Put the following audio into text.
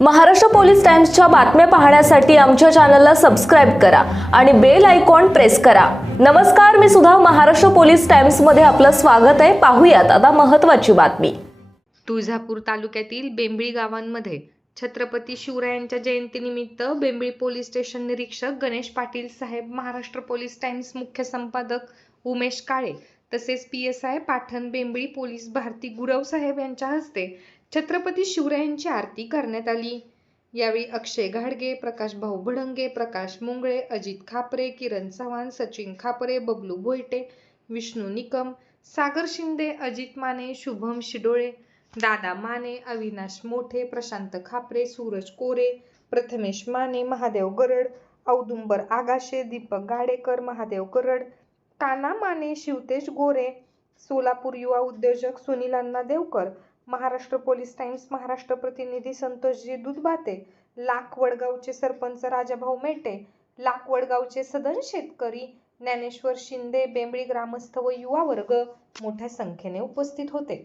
Maharashtra police टाइम्सच्या बातम्या पाहण्यासाठी आमच्या चॅनलला सबस्क्राईब करा आणि बेल आयकॉन प्रेस करा. नमस्कार मी सुद्धा महाराष्ट्र पोलीस टाइम्समध्ये आपलं स्वागत आहे. पाहूयात आता महत्त्वाची बातमी. तुळजापूर तालुक्यातील बेंबळी गावांमध्ये छत्रपती शिवरायांच्या जयंतीनिमित्त बेंबळी पोलीस स्टेशन निरीक्षक गणेश पाटील साहेब महाराष्ट्र पोलीस टाइम्स मुख्य संपादक उमेश काळे तसेच P S I Pathan Bembali police Bharati Gurav साहेब यांच्या हस्ते छत्रपती शिवरायांची आरती करण्यात आली. यावेळी अक्षय घाडगे प्रकाश भाऊ भडंगे प्रकाश मुंगळे अजित खापरे किरण चव्हाण सचिन खापरे बबलू भोयटे विष्णू निकम सागर शिंदे अजित माने शुभम शिडोळे दादा माने अविनाश मोठे प्रशांत खापरे सूरज कोरे प्रथमेश माने महादेव गरड औदुंबर आगाशे दीपक गाडेकर महादेव गरड काना माने शिवतेश गोरे सोलापूर युवा उद्योजक सुनील अण्णा देवकर महाराष्ट्र पोलीस टाइम्स महाराष्ट्र प्रतिनिधी संतोषजी दुधबाते लाख वडगावचे सरपंच राजाभाऊ मेटे लाख वडगावचे सदन शेतकरी ज्ञानेश्वर शिंदे बेंबळी ग्रामस्थ व युवा वर्ग मोठ्या संख्येने उपस्थित होते.